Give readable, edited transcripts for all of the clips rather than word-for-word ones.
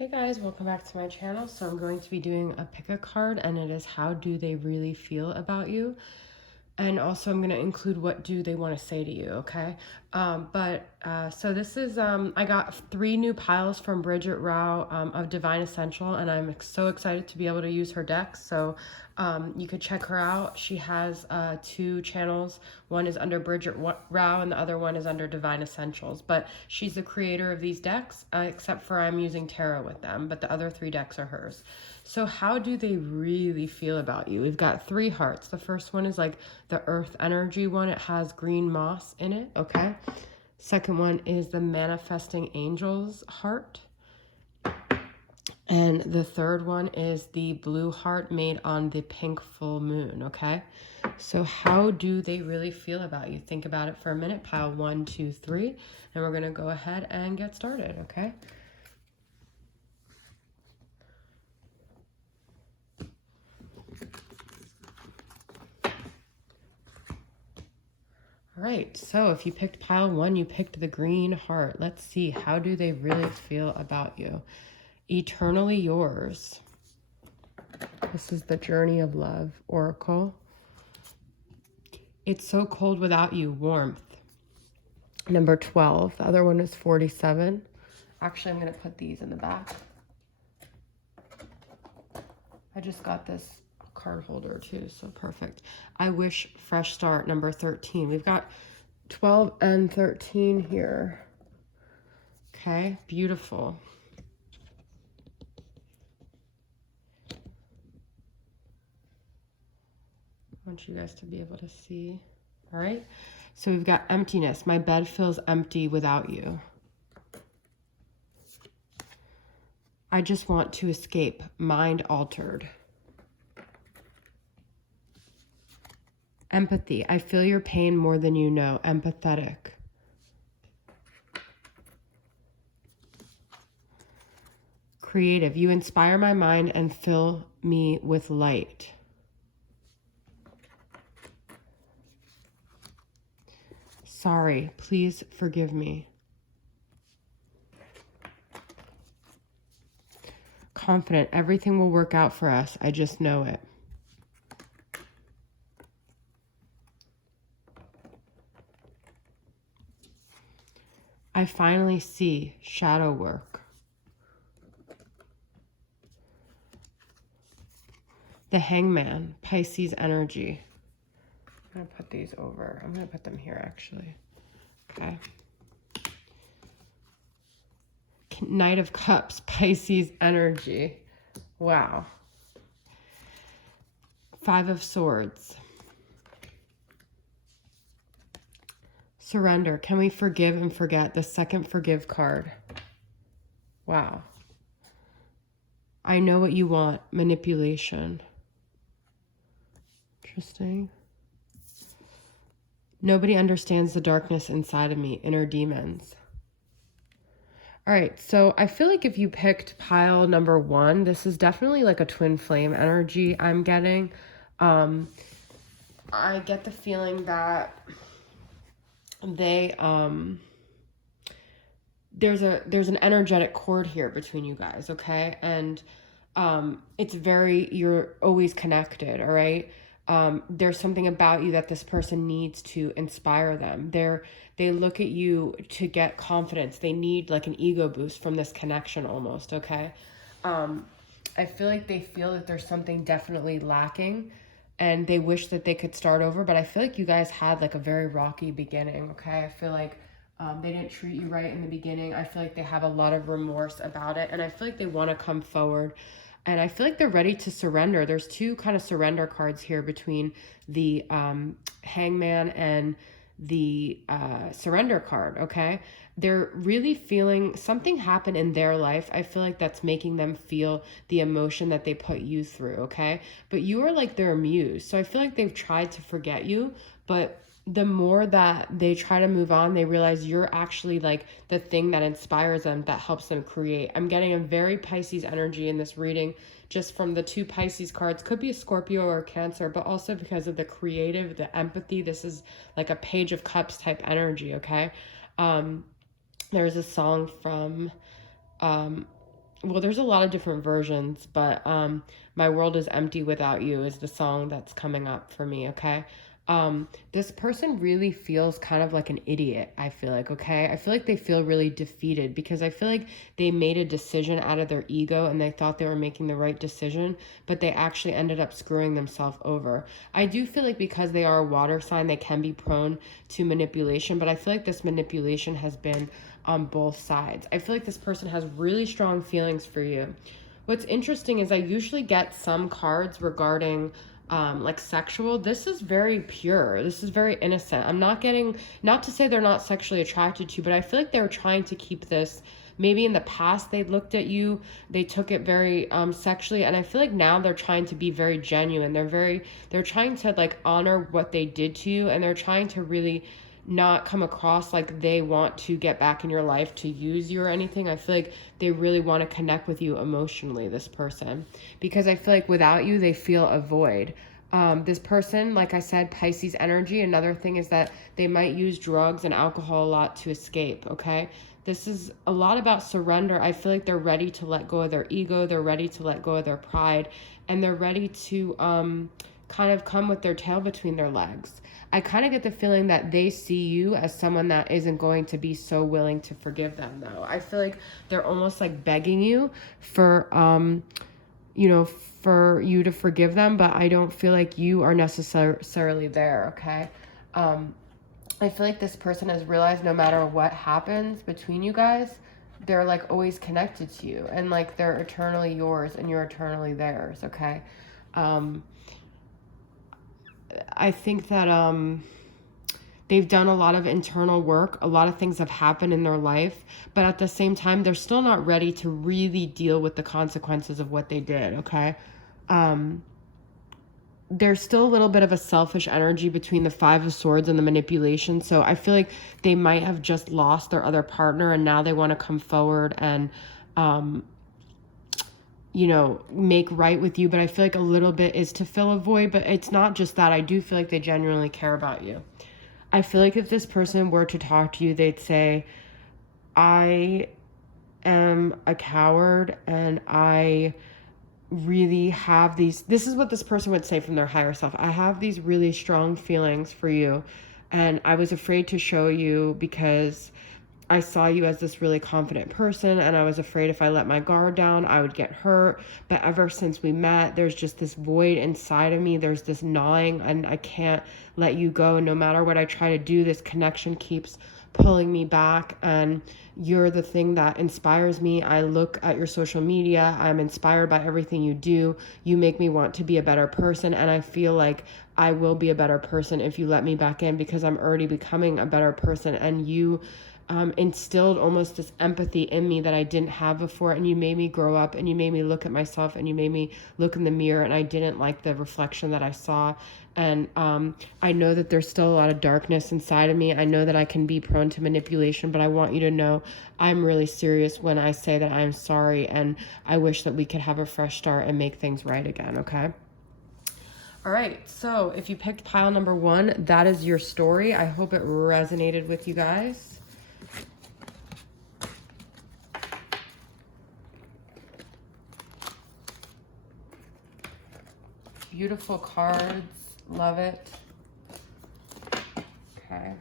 Hey guys, welcome back to my channel. So I'm going to be doing a pick a card, and it is how do they really feel about you? And also I'm going to include what do they want to say to you, okay? So this is, I got 3 new piles from Bridget Rao of Divine Essential, and I'm so excited to be able to use her deck. So you could check her out. She has 2 channels. One is under Bridget Rao and the other one is under Divine Essentials. But she's the creator of these decks, except for I'm using tarot with them, but the other 3 decks are hers. So how do they really feel about you? We've got 3 hearts. The first one is like the earth energy one. It has green moss in it, okay? Second one is the manifesting angels heart. And the third one is the blue heart made on the pink full moon, okay? So how do they really feel about you? Think about it for a minute. Pile 1, 2, 3. And we're going to go ahead and get started, okay? All right, so if you picked pile 1, you picked the green heart. Let's see, how do they really feel about you? Eternally yours. This is the Journey of Love Oracle. It's so cold without you, warmth. Number 12. The other one is 47. Actually, I'm going to put these in the back. I just got this card holder too, so perfect. I wish fresh start, number 13. We've got 12 and 13 here. Okay, beautiful. I want you guys to be able to see. All right, so we've got emptiness. My bed feels empty without you. I just want to escape. Mind altered. Empathy. I feel your pain more than you know. Empathetic. Creative. You inspire my mind and fill me with light. Sorry. Please forgive me. Confident. Everything will work out for us. I just know it. I finally see shadow work. The Hangman, Pisces energy. I'm going to put these over. I'm going to put them here, actually. Okay. Knight of Cups, Pisces energy. Wow. 5 of Swords. Surrender. Can we forgive and forget? The second forgive card. Wow. I know what you want. Manipulation. Interesting. Nobody understands the darkness inside of me. Inner demons. All right, so I feel like if you picked pile number 1, this is definitely like a twin flame energy I'm getting. I get the feeling that they there's an energetic cord here between you guys, okay? And it's very, you're always connected, all right? There's something about you that this person needs to inspire them. They look at you to get confidence. They need like an ego boost from this connection almost, okay? I feel like they feel that there's something definitely lacking and they wish that they could start over, but I feel like you guys had like a very rocky beginning, okay? I feel like they didn't treat you right in the beginning. I feel like they have a lot of remorse about it, and I feel like they want to come forward, and I feel like they're ready to surrender. There's 2 kind of surrender cards here between the Hangman and the surrender card, okay? They're really feeling something happen in their life. I feel like that's making them feel the emotion that they put you through, okay? But you are like their muse. So I feel like they've tried to forget you, but the more that they try to move on, they realize you're actually like the thing that inspires them, that helps them create. I'm getting a very Pisces energy in this reading, just from the 2 Pisces cards. Could be a Scorpio or a Cancer, but also because of the creative, the empathy. This is like a Page of Cups type energy, okay? There's a song from well, there's a lot of different versions, but My World is Empty Without You is the song that's coming up for me, okay? This person really feels kind of like an idiot, I feel like, okay? I feel like they feel really defeated because I feel like they made a decision out of their ego and they thought they were making the right decision, but they actually ended up screwing themselves over. I do feel like because they are a water sign, they can be prone to manipulation, but I feel like this manipulation has been on both sides. I feel like this person has really strong feelings for you. What's interesting is I usually get some cards regarding like sexual. This is very pure. This is very innocent. I'm not getting, not to say they're not sexually attracted to you, but I feel like they're trying to keep this. Maybe in the past they looked at you, they took it very sexually, and I feel like now they're trying to be very genuine. They're trying to like honor what they did to you, and they're trying to really not come across like they want to get back in your life to use you or anything. I feel like they really want to connect with you emotionally, this person, because I feel like without you, they feel a void. This person, like I said, Pisces energy. Another thing is that they might use drugs and alcohol a lot to escape, okay? This is a lot about surrender. I feel like they're ready to let go of their ego. They're ready to let go of their pride. And they're ready to kind of come with their tail between their legs. I kind of get the feeling that they see you as someone that isn't going to be so willing to forgive them, though. I feel like they're almost like begging you for, for you to forgive them, but I don't feel like you are necessarily there, okay? I feel like this person has realized no matter what happens between you guys, they're like always connected to you, and like they're eternally yours and you're eternally theirs, okay? I think that they've done a lot of internal work. A lot of things have happened in their life, but at the same time, they're still not ready to really deal with the consequences of what they did, okay? There's still a little bit of a selfish energy between the Five of Swords and the manipulation. So I feel like they might have just lost their other partner and now they want to come forward and, make right with you. But I feel like a little bit is to fill a void, but it's not just that. I do feel like they genuinely care about you. I feel like if this person were to talk to you, they'd say, I am a coward and I really have this is what this person would say from their higher self. I have these really strong feelings for you and I was afraid to show you because I saw you as this really confident person and I was afraid if I let my guard down, I would get hurt. But ever since we met, there's just this void inside of me. There's this gnawing and I can't let you go. No matter what I try to do, this connection keeps pulling me back, and you're the thing that inspires me. I look at your social media, I'm inspired by everything you do. You make me want to be a better person, and I feel like I will be a better person if you let me back in because I'm already becoming a better person, and you instilled almost this empathy in me that I didn't have before, and you made me grow up, and you made me look at myself, and you made me look in the mirror, and I didn't like the reflection that I saw. And I know that there's still a lot of darkness inside of me. I know that I can be prone to manipulation, but I want you to know I'm really serious when I say that I'm sorry, and I wish that we could have a fresh start and make things right again, okay? All right, so if you picked pile number 1, that is your story. I hope it resonated with you guys. Beautiful cards. Love it. Okay.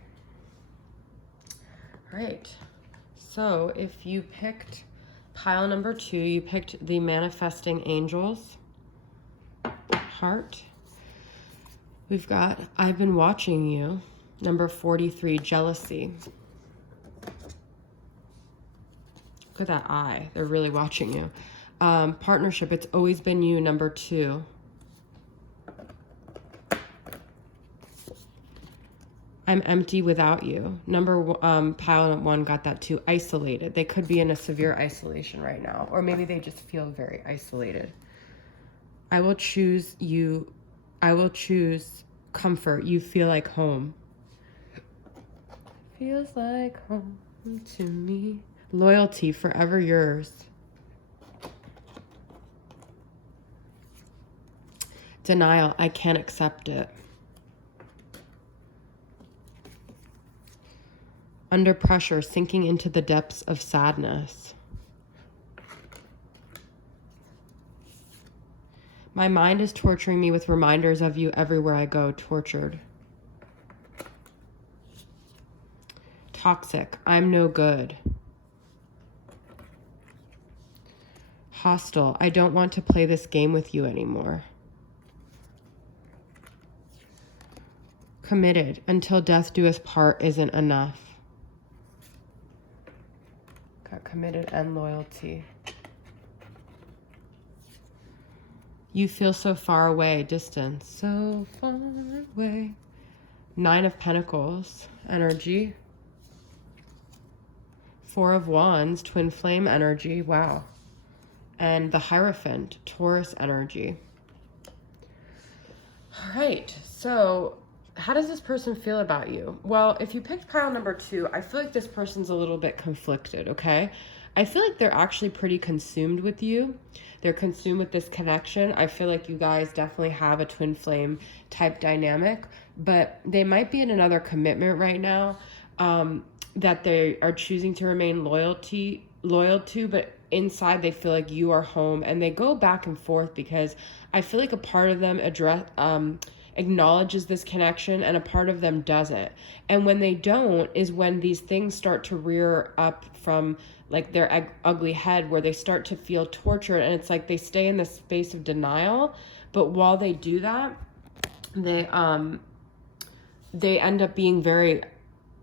All right. So if you picked pile number 2, you picked the Manifesting Angels heart. We've got I've Been Watching You. Number 43, Jealousy. Look at that eye. They're really watching you. Partnership, It's Always Been You. Number 2. I'm Empty Without You. Pile 1 got that too. Isolated. They could be in a severe isolation right now. Or maybe they just feel very isolated. I will choose you. I will choose comfort. You feel like home. Feels like home to me. Loyalty, Forever Yours. Denial, I can't accept it. Under Pressure, Sinking into the Depths of Sadness. My mind is torturing me with reminders of you everywhere I go. Tortured. Toxic. I'm no good. Hostile. I don't want to play this game with you anymore. Committed. Until death do us part isn't enough. Got committed and loyalty. You feel so far away. Distance. So far away. 9 of Pentacles. Energy. 4 of Wands. Twin flame energy. Wow. And the Hierophant. Taurus energy. All right. So how does this person feel about you? Well, if you picked pile number 2, I feel like this person's a little bit conflicted, okay? I feel like they're actually pretty consumed with you. They're consumed with this connection. I feel like you guys definitely have a twin flame type dynamic, but they might be in another commitment right now that they are choosing to remain loyal to, but inside they feel like you are home, and they go back and forth because I feel like a part of them acknowledges this connection and a part of them doesn't. And when they don't is when these things start to rear up from like their ugly head, where they start to feel tortured, and it's like they stay in this space of denial. But while they do that, they end up being very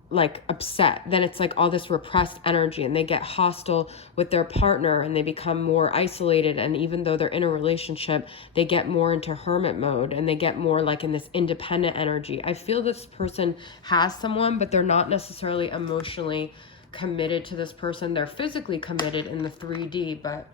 like upset. Then it's like all this repressed energy, and they get hostile with their partner, and they become more isolated. And even though they're in a relationship, they get more into hermit mode, and they get more like in this independent energy. I feel this person has someone, but they're not necessarily emotionally committed to this person. They're physically committed in the 3D, but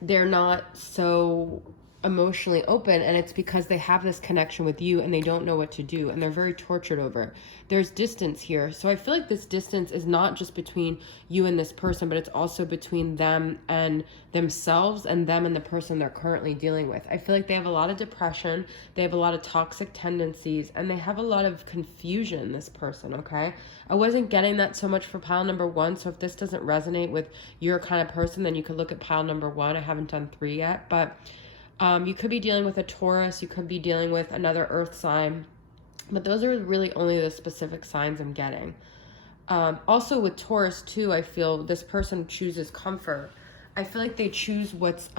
they're not so emotionally open, and it's because they have this connection with you and they don't know what to do, and they're very tortured over it. There's distance here. So I feel like this distance is not just between you and this person, but it's also between them and themselves, and them and the person they're currently dealing with. I feel like they have a lot of depression, they have a lot of toxic tendencies, and they have a lot of confusion, this person, okay? I wasn't getting that so much for pile number 1, so if this doesn't resonate with your kind of person, then you could look at pile number 1. I haven't done 3 yet, but you could be dealing with a Taurus, you could be dealing with another earth sign, but those are really only the specific signs I'm getting. Also with Taurus too, I feel this person chooses comfort. I feel like they choose what's,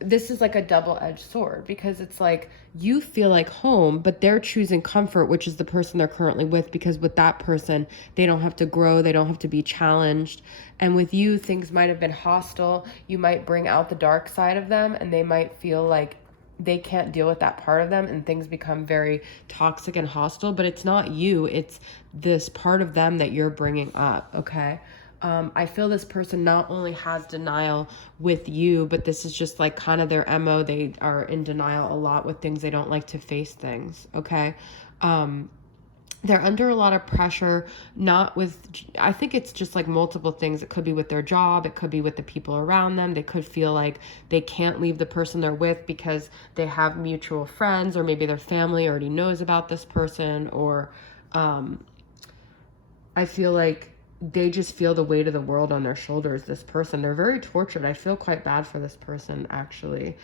this is like a double-edged sword, because it's like you feel like home, but they're choosing comfort, which is the person they're currently with, because with that person, they don't have to grow, they don't have to be challenged. And with you, things might have been hostile. You might bring out the dark side of them, and they might feel like they can't deal with that part of them, and things become very toxic and hostile. But it's not you, it's this part of them that you're bringing up, okay? I feel this person not only has denial with you, but this is just like kind of their MO. They are in denial a lot with things. They don't like to face things, okay? They're under a lot of pressure, not with, I think it's just like multiple things. It could be with their job. It could be with the people around them. They could feel like they can't leave the person they're with because they have mutual friends, or maybe their family already knows about this person, or I feel like they just feel the weight of the world on their shoulders, this person. They're very tortured. I feel quite bad for this person, actually.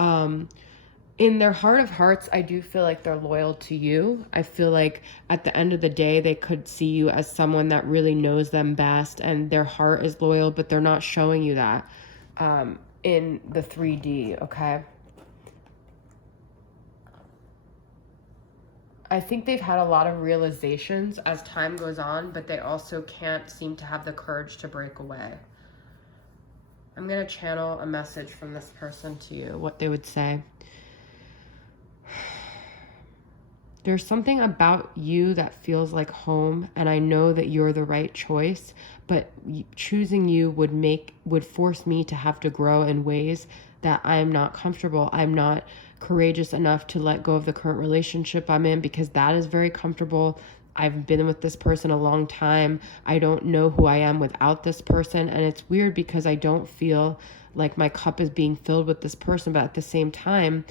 In their heart of hearts, I do feel like they're loyal to you. I feel like at the end of the day, they could see you as someone that really knows them best, and their heart is loyal, but they're not showing you that in the 3D, okay? I think they've had a lot of realizations as time goes on, but they also can't seem to have the courage to break away. I'm going to channel a message from this person to you, what they would say. There's something about you that feels like home, and I know that you're the right choice, but choosing you would force me to have to grow in ways that I am not comfortable. I'm not courageous enough to let go of the current relationship I'm in, because that is very comfortable. I've been with this person a long time. I don't know who I am without this person, and it's weird because I don't feel like my cup is being filled with this person, but at the same time,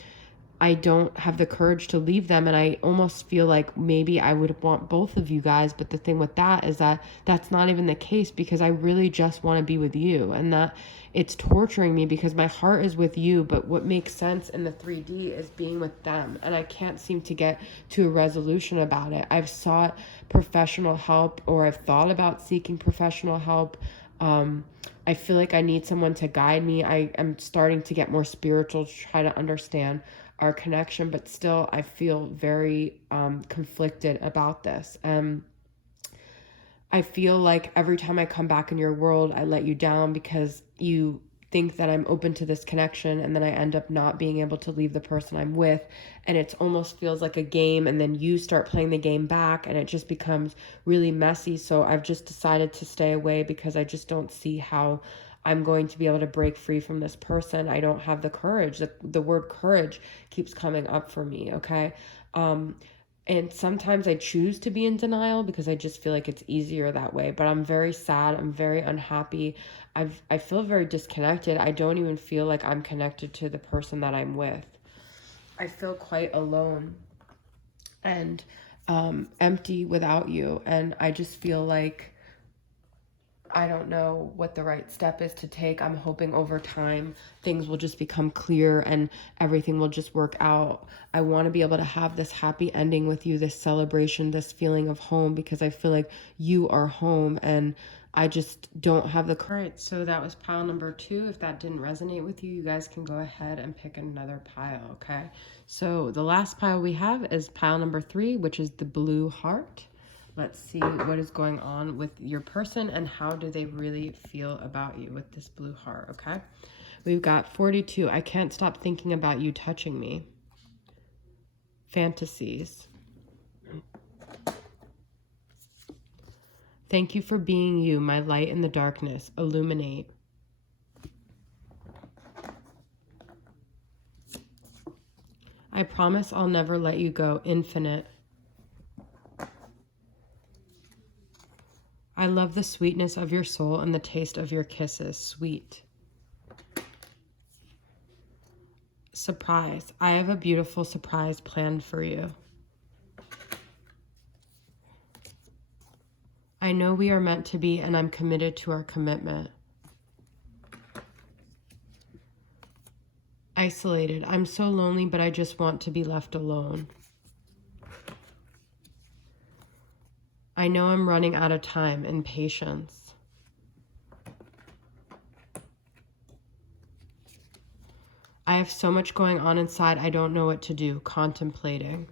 I don't have the courage to leave them. And I almost feel like maybe I would want both of you guys. But the thing with that is that that's not even the case, because I really just want to be with you. And that it's torturing me because my heart is with you. But what makes sense in the 3D is being with them. And I can't seem to get to a resolution about it. I've sought professional help, or I've thought about seeking professional help. I feel like I need someone to guide me. I am starting to get more spiritual to try to understand our connection, but still I feel very conflicted about this. I feel like every time I come back in your world, I let you down because you think that I'm open to this connection, and then I end up not being able to leave the person I'm with, and it almost feels like a game, and then you start playing the game back, and it just becomes really messy. So I've just decided to stay away because I just don't see how I'm going to be able to break free from this person. I don't have the courage. The word courage keeps coming up for me, okay? And sometimes I choose to be in denial because I just feel like it's easier that way. But I'm very sad. I'm very unhappy. I feel very disconnected. I don't even feel like I'm connected to the person that I'm with. I feel quite alone and empty without you. And I just feel like I don't know what the right step is to take. I'm hoping over time things will just become clear and everything will just work out. I want to be able to have this happy ending with you, this celebration, this feeling of home, because I feel like you are home and I just don't have the courage. So that was pile number 2. If that didn't resonate with you, you guys can go ahead and pick another pile, okay? So the last pile we have is pile number 3, which is the blue heart. Let's see what is going on with your person and how do they really feel about you with this blue heart, okay? We've got 42. I can't stop thinking about you touching me. Fantasies. Thank you for being you, my light in the darkness. Illuminate. I promise I'll never let you go. Infinite. I love the sweetness of your soul and the taste of your kisses. Sweet. Surprise. I have a beautiful surprise planned for you. I know we are meant to be, and I'm committed to our commitment. Isolated. I'm so lonely, but I just want to be left alone. I know I'm running out of time and patience. I have so much going on inside, I don't know what to do. Contemplating.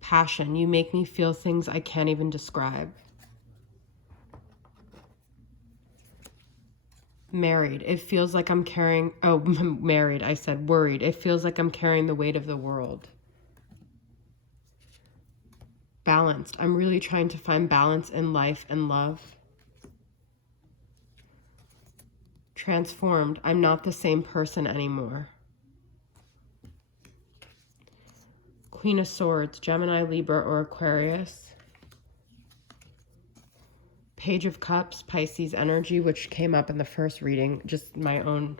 Passion. You make me feel things I can't even describe. Married. It feels like I'm carrying... Oh, married. I said worried. It feels like I'm carrying the weight of the world. Balanced. I'm really trying to find balance in life and love. Transformed. I'm not the same person anymore. Queen of Swords. Gemini, Libra, or Aquarius. Page of Cups. Pisces energy, which came up in the first reading. Just my own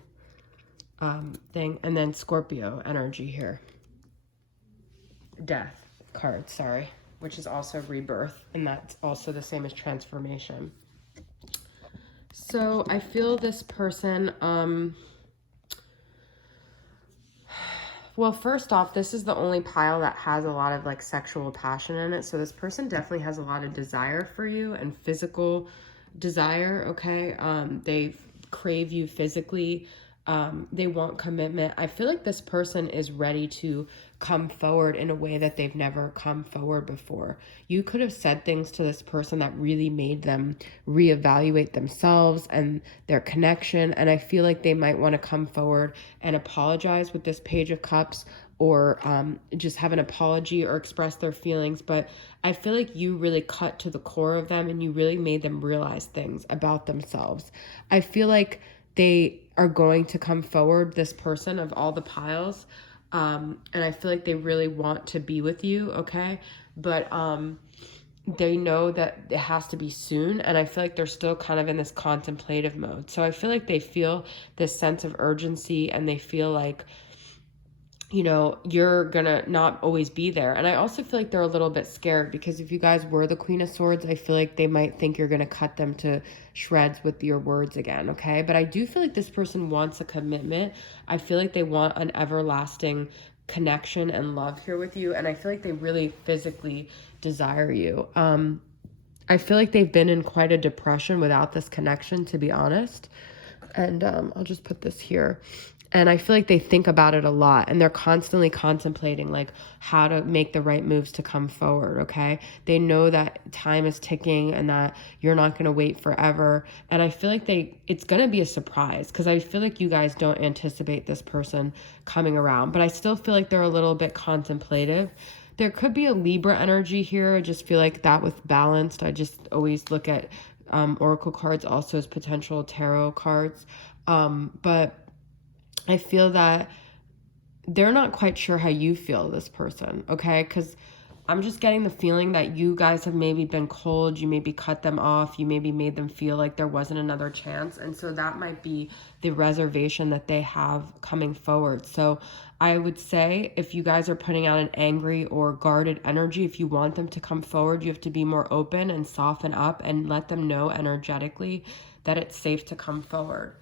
thing. And then Scorpio energy here. Death card, sorry. Which is also rebirth, and that's also the same as transformation. So I feel this person, well, first off, this is the only pile that has a lot of like sexual passion in it. So this person definitely has a lot of desire for you and physical desire, okay? They crave you physically. They want commitment. I feel like this person is ready to come forward in a way that they've never come forward before. You could have said things to this person that really made them reevaluate themselves and their connection. And I feel like they might want to come forward and apologize with this Page of Cups, or just have an apology or express their feelings. But I feel like you really cut to the core of them and you really made them realize things about themselves. I feel like they are going to come forward, this person of all the piles. And I feel like they really want to be with you, okay? But they know that it has to be soon, and I feel like they're still kind of in this contemplative mode. So I feel like they feel this sense of urgency, and they feel like, you know, you're gonna not always be there. And I also feel like they're a little bit scared, because if you guys were the Queen of Swords, I feel like they might think you're gonna cut them to shreds with your words again, okay? But I do feel like this person wants a commitment. I feel like they want an everlasting connection and love here with you, and I feel like they really physically desire you. I feel like they've been in quite a depression without this connection, to be honest. And I'll just put this here. And I feel like they think about it a lot, and they're constantly contemplating like how to make the right moves to come forward, okay? They know that time is ticking and that you're not going to wait forever. And I feel like it's going to be a surprise, because I feel like you guys don't anticipate this person coming around, but I still feel like they're a little bit contemplative. There could be a Libra energy here. I just feel like that with balanced. I just always look at oracle cards also as potential tarot cards. But I feel that they're not quite sure how you feel, this person, okay? Because I'm just getting the feeling that you guys have maybe been cold, you maybe cut them off, you maybe made them feel like there wasn't another chance. And so that might be the reservation that they have coming forward. So I would say if you guys are putting out an angry or guarded energy, if you want them to come forward, you have to be more open and soften up and let them know energetically that it's safe to come forward.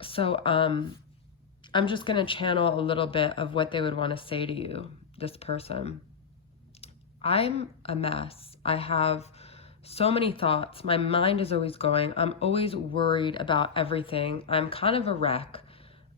So I'm just going to channel a little bit of what they would want to say to you, this person. I'm a mess. I have so many thoughts. My mind is always going. I'm always worried about everything. I'm kind of a wreck.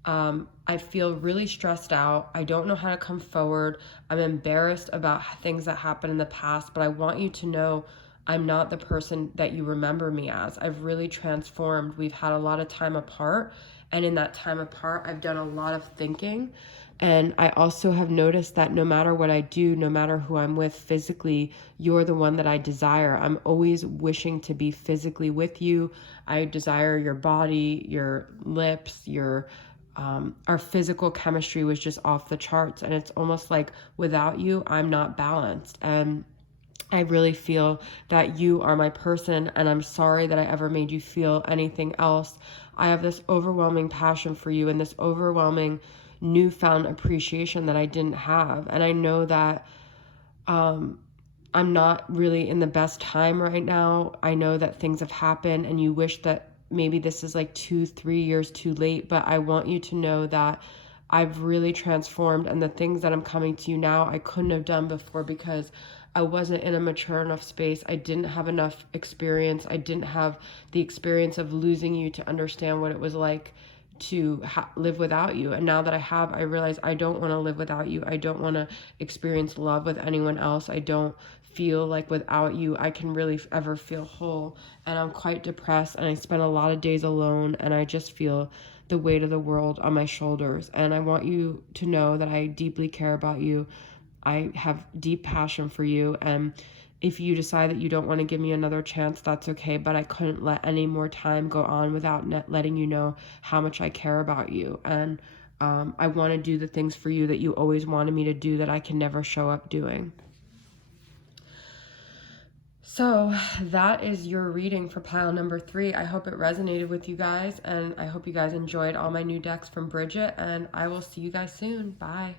I feel really stressed out. I don't know how to come forward. I'm embarrassed about things that happened in the past, but I want you to know I'm not the person that you remember me as. I've really transformed. We've had a lot of time apart, and in that time apart, I've done a lot of thinking. And I also have noticed that no matter what I do, no matter who I'm with physically, you're the one that I desire. I'm always wishing to be physically with you. I desire your body, your lips, our physical chemistry was just off the charts. And it's almost like without you, I'm not balanced. And I really feel that you are my person, and I'm sorry that I ever made you feel anything else. I have this overwhelming passion for you and this overwhelming newfound appreciation that I didn't have. And I know that I'm not really in the best time right now. I know that things have happened and you wish that maybe this is like 2-3 years too late, but I want you to know that I've really transformed, and the things that I'm coming to you now I couldn't have done before, because I wasn't in a mature enough space. I didn't have enough experience. I didn't have the experience of losing you to understand what it was like to live without you. And now that I have, I realize I don't want to live without you. I don't want to experience love with anyone else. I don't feel like without you I can really ever feel whole. And I'm quite depressed, and I spend a lot of days alone, and I just feel the weight of the world on my shoulders. And I want you to know that I deeply care about you. I have deep passion for you, and if you decide that you don't want to give me another chance, that's okay, but I couldn't let any more time go on without letting you know how much I care about you. And I want to do the things for you that you always wanted me to do that I can never show up doing. So that is your reading for pile number 3. I hope it resonated with you guys, and I hope you guys enjoyed all my new decks from Bridget, and I will see you guys soon. Bye.